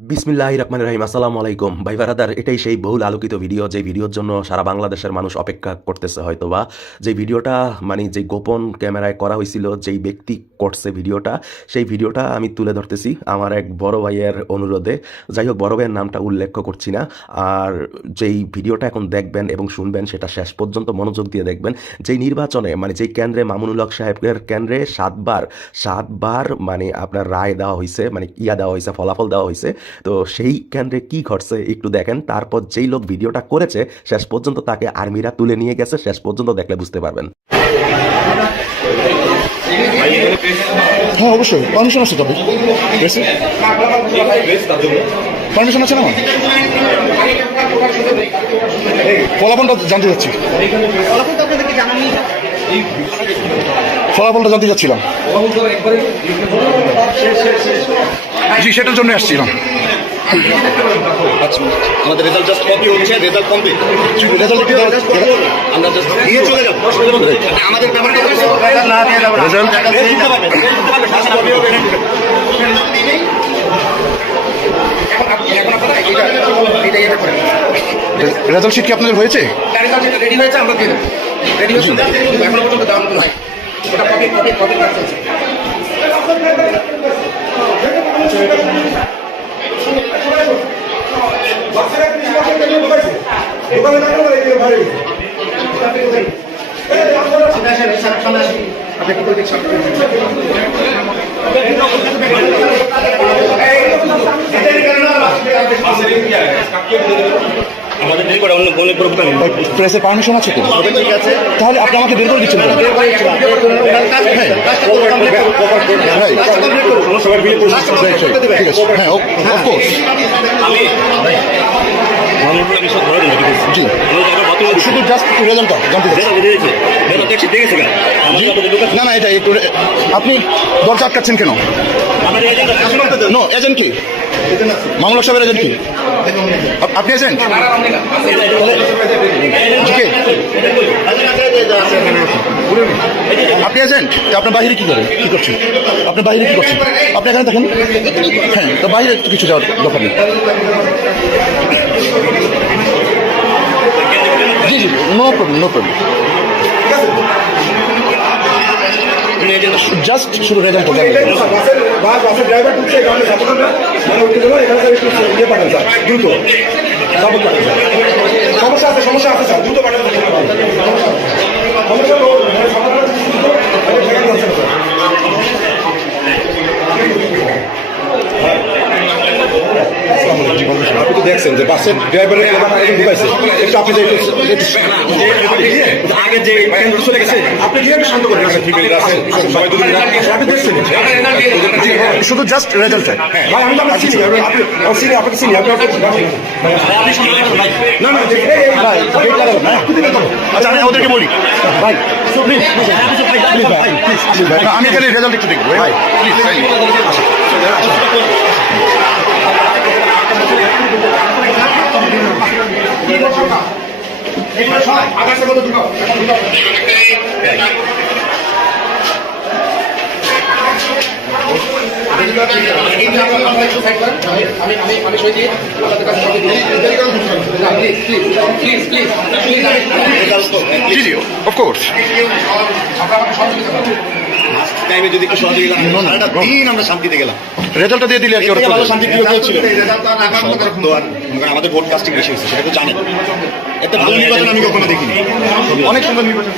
বিসমিল্লাহির রহমানির রহিম। আসসালামু আলাইকুম ভাই বারাদার। এটাই সেই বহুল আলোকিত ভিডিও, যে ভিডিওর জন্য সারা বাংলাদেশের মানুষ অপেক্ষা করতেছে হয়তোবা। যে ভিডিওটা মানে যে গোপন ক্যামেরায় করা হয়েছিল, যেই ব্যক্তি করছে ভিডিওটা, সেই ভিডিওটা আমি তুলে ধরতেছি আমার এক বড় ভাইয়ের অনুরোধে। যাই হোক, বড় ভাইয়ের নামটা উল্লেখ করছি না। আর যেই ভিডিওটা এখন দেখবেন এবং শুনবেন, সেটা শেষ পর্যন্ত মনোযোগ দিয়ে দেখবেন। যেই নির্বাচনে মানে যেই কেন্দ্রে মামুনুল হক সাহেবের কেন্দ্রে সাতবার মানে আপনার রায় দেওয়া হয়েছে, মানে দেওয়া হয়েছে, ফলাফল দেওয়া হয়েছে। তো সেই কেন্দ্রে কি ঘটছে একটু দেখেন। তারপর যেই লোক ভিডিওটা করেছে শেষ পর্যন্ত তাকে আর্মিরা তুলে নিয়ে গেছে, শেষ পর্যন্ত দেখলে বুঝতে পারবেন। হ্যাঁ, অবশ্যই পারমিশন আছে। তবে পারমিশন আছে না? ফলাফলটা জানতে চাচ্ছি, ফলাফলটা জানতে চাচ্ছিলাম। জি, সেটার জন্য আসছিলাম। আচ্ছা, আমাদের রেজাল্ট জাস্ট কপি হচ্ছে, রেজাল্ট কমপ্লিট। রেজাল্ট আমরা জাস্ট দিয়ে চলে যাব। আমাদের পেমেন্ট না দিয়ে যাব। রেজাল্ট রেজাল্ট শিট কি আপনাদের হয়েছে? রেডি হয়েছে, আমরা দিয়ে দেব। রেডি হয়েছে, এখনো পর্যন্ত দেওয়া হয়। ওটা কপি কপি কপি কাজ চলছে। প্রেসের পারমিশন আছে তো? ঠিক আছে, তাহলে আপনি আমাকে বের করে দিচ্ছেন কেন? ঠিক আছে, হ্যাঁ, অফকোর্স। জি, শুধু জাস্ট রেজাল্টটা জানতে চাচ্ছি। না না, এটা একটু আপনি দরজা আটকাচ্ছেন কেন? নো, এজেন্ট কি? মামলা সাহেবের এজেন্ট কি? আপনি এজেন্ট? জি কে? আপনি এজেন্ট? আপনার বাহিরে কি করেন, কি করছেন? আপনার বাহিরে কি করছেন? আপনি এখানে দেখেন। হ্যাঁ, তো বাহিরে একটু কিছু যাওয়ার দরকার নেই। জি জি, no problem, no problem. Just শুধু রেজাল্ট ড্রাইভার ঢুকছে এখানে উঠতে দেবো, এখানে স্যার একটু ইয়ে পাঠান স্যার, দ্রুত সাপোর্ট পাঠান স্যার। সমস্যা আছে স্যার, দ্রুত পাঠান সমস্যা আপনি তো দেখছেন যে বাসের ড্রাইভারের ঢুকাইছে, একটু আপনি আগে যে চলে গেছে, আপনি কি একটু শান্ত করেন? আপনি দেখছেন শুধু জাস্ট রেজাল্ট। ভাই, আমি তো আপনাকে চিনি, আপনাকে চিনি, না না আচ্ছা, আমি ওদেরকে বলি ভাই, প্লিজ প্লিজ ভাই, আমি এখানে রেজাল্ট একটু দেখবো ভাই, প্লিজ। আমি সই দিয়ে আপনাদের কাছে please please G G, of course. টাইমে যদি একটু সহযোগিতা দিন, আমরা শান্তিতে গেলাম। রেজাল্টটা দিয়ে দিলে আর কি ওরা ভালো শান্তি ছিল। আমাদের ভোট কাস্টিং বেশি হচ্ছে, সেটা তো জানেন। এত ভালো নির্বাচন আমি কখনো দেখিনি। অনেক সুন্দর নির্বাচন।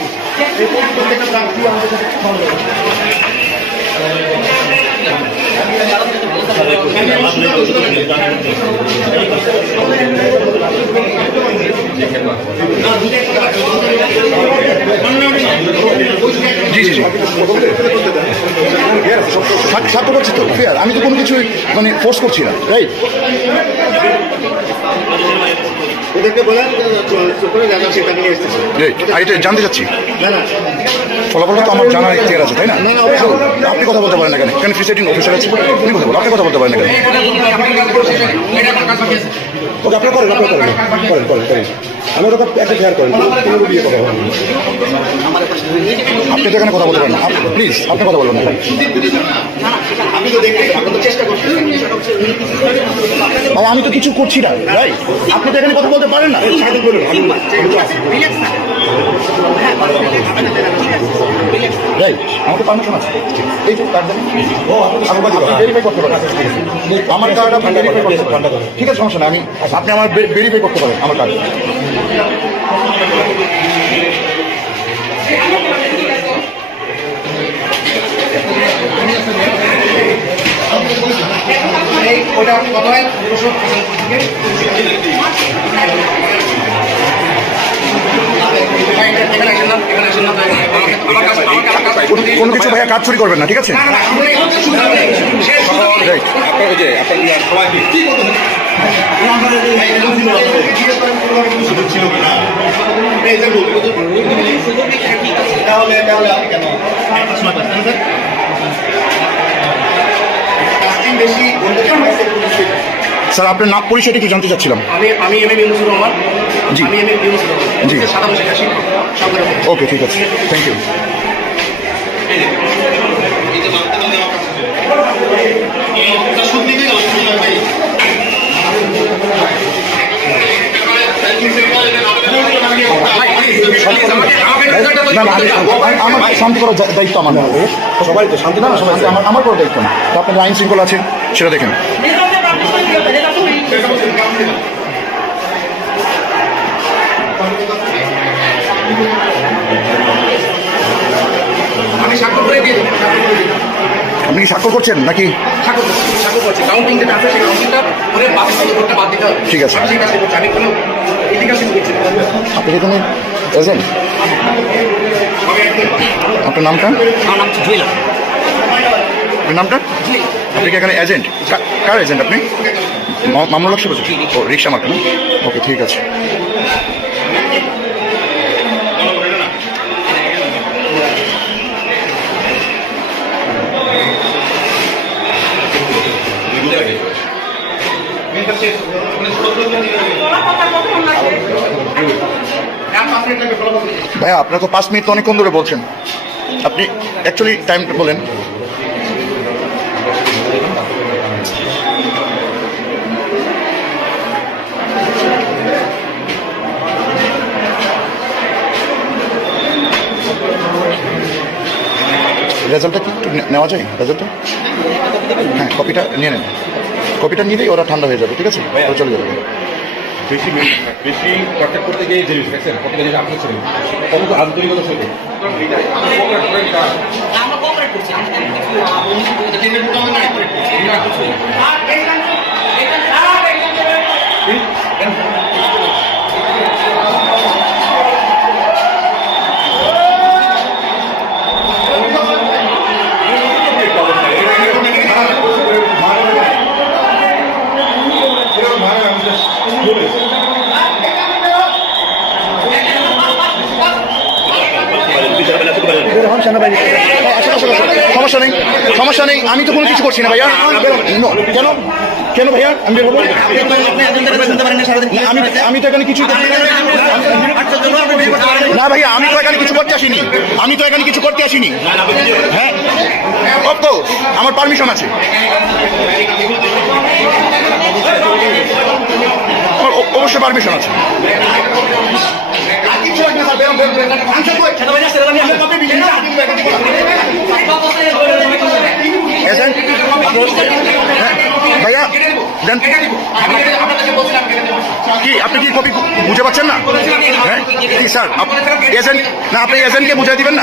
জি জি জি, সাথে করছি তো ফেয়ার। আমি তো কোনো কিছু মানে ফোর্স করছি না, রাইট? ওদেরকে বলেন সেটা নিয়ে এসেছে। আর এটা জানতে চাচ্ছি, ফলাফলটা তো আমার জানার ইতিহার আছে, তাই না? আপনি কথা বলতে পারেন না কেন? কেন প্রিসাইডিং অফিসার আছে, উনি কথা বলেন, আপনি কথা বলতে পারেন না কেন? ওকে, আপনার করেন আমি ওটা একটা ফেয়ার করেন, কোনো বিয়ে কথা হবে। আপনি তো এখানে কথা বলতে পারেন না, প্লিজ আপনি কথা বলবেন না। আমি তো দেখতে চেষ্টা করছি। ভাই আমি তো কিছু করছি না ভাই, আপনি তো এখানে কথা বলতে পারেন না। সাথে বলুন ভাই আমাকে পারমিশন আছে, এই তো কার্ড দেন, ভেরিফাই করতে পারেন আমার কার্ড, আপনি ভেরিফাই করতে পারেন, ঠিক আছে সমস্যা নেই, আপনি আমার ভেরিফাই করতে পারেন আমার কার্ড। ওটা কত হয় কোনো কিছু ভাইয়া কাজ চুরি করবেন না, ঠিক আছে? রাইট, স্যার আপনার নাম পরিচয়টা একটু জানতে চাচ্ছিলাম। আমি এম এম ইউনুসুর রহমান। জি। আমি এম এম ইউনুসুর রহমান। জি। সাদা পোশাক আসি সরকার। ওকে ঠিক আছে, থ্যাংক ইউ। না না আমার শান্তি করার দায়িত্ব আমার, সবাই তো শান্তি না না সবাই আমার করার দায়িত্ব না, তো আপনার আইন শৃঙ্খলা আছে সেটা দেখেন। আমি স্বাক্ষর করে দিয়ে দেবো। আপনি কি স্বাক্ষর করছেন নাকি? স্বাক্ষর করছি। কাউন্টিং যেটা আছে সেই কাউন্টিংটা ওদের বাদ ভোটটা বাদ দিতে হবে। ঠিক আছে। আমি সেই কাজটা করছি। আমি কোনো এদিকে শুরু করছি না। আপনি এখানে এজেন্ট, আপনার নামটা? আমার নাম হচ্ছে জুয়েলা। আপনার নামটা? আপনি কি এখানে এজেন্ট? কার এজেন্ট আপনি? মামলা লাগছে বলছি, ও রিক্সা মার্কা না? ওকে ঠিক আছে। ভাইয়া আপনার তো 5 মিনিট তো অনেকক্ষণ ধরে বলছেন, আপনি অ্যাকচুয়ালি টাইমটা বলেন। রেজাল্টটা কি একটু নেওয়া যায়? রেজাল্টটা হ্যাঁ কপিটা নিয়ে নেন, কপিটা নিলেই ওরা ঠান্ডা হয়ে যাবে, ঠিক আছে? ওরা চলে যাবে। বেশি বেশি কন্ট্যাক্ট করতে গিয়ে দেরি দেখছেন কত জিনিস আপনি ছিলেন কত তো আন্তরিকতা সঙ্গে আমরা কোঅপারেট করছি। সমস্যা নেই, সমস্যা নেই, আমি তো কোনো কিছু করছি না ভাইয়া। কেন কেন ভাইয়া আমি বেরোবো? আমি তো এখানে কিছু না ভাইয়া, আমি তো এখানে কিছু করতে আসিনি, আমি তো এখানে কিছু করতে আসিনি। হ্যাঁ অফকোর্স আমার পারমিশন আছে, আমার অবশ্যই পারমিশন আছে। ভাইয়া দেন কি, আপনি কি কপি বুঝে পাচ্ছেন না? হ্যাঁ কি স্যার এজেন্ট না, আপনি এজেন্টকে বুঝাই দিবেন না?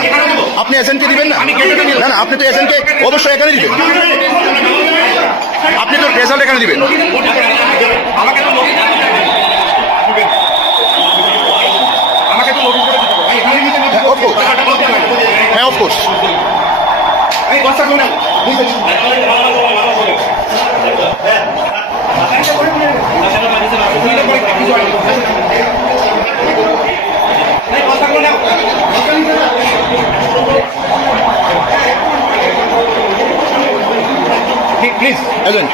আপনি এজেন্টকে দিবেন না? না না আপনি তো এজেন্টকে অবশ্যই এখানে দিবেন, আপনি তো রেজাল্ট এখানে দিবেন। হ্যাঁ অফকোর্স। প্লিজ এজেন্ট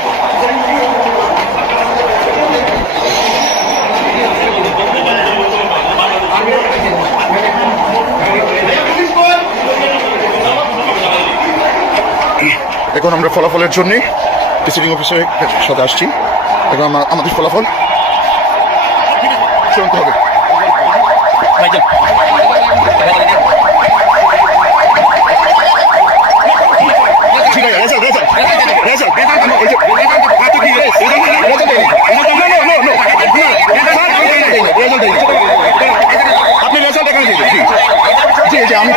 এখন আমরা ফলাফলের জন্যে প্রিসাইডিং অফিসারের সাথে আসছি। এখন আমাদের ফলাফল চূড়ান্ত হবে। ঠিক আছে, রেজাল্ট রেজাল্ট রেজাল্ট ওই যে রেজাল্ট দেয়নি। আপনি রেজাল্ট এখানে দিয়ে দিন। জি জি আমি